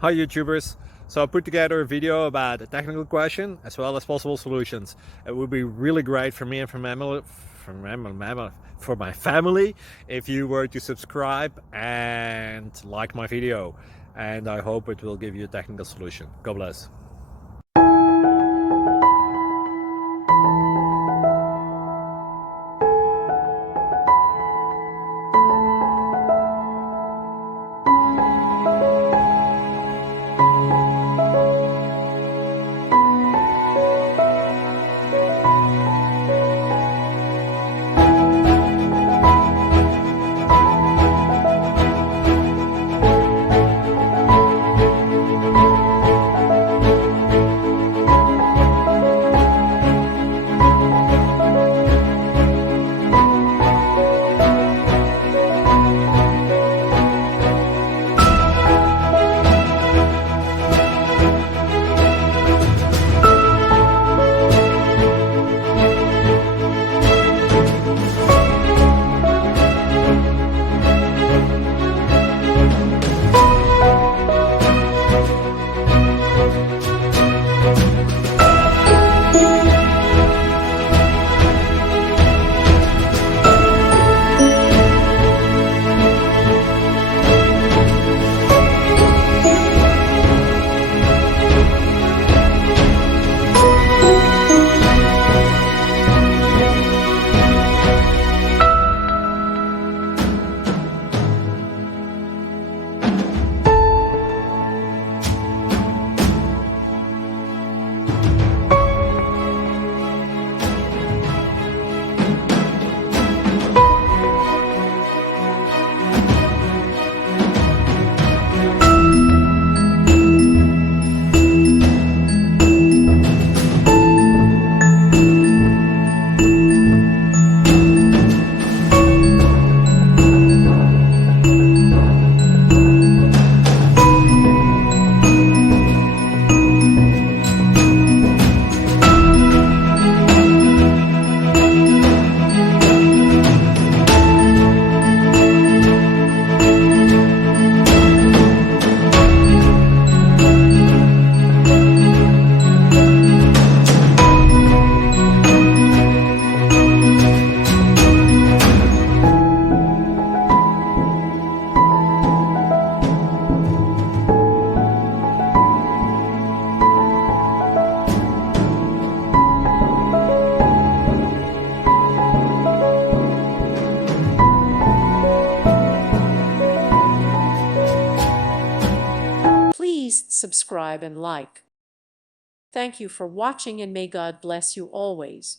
Hi YouTubers! So I put together a video about a technical question as well as possible solutions. It would be really great for me and for my family if you were to subscribe and like my video, and I hope it will give you a technical solution. God bless. Please subscribe and like. Thank you for watching, and may God bless you always.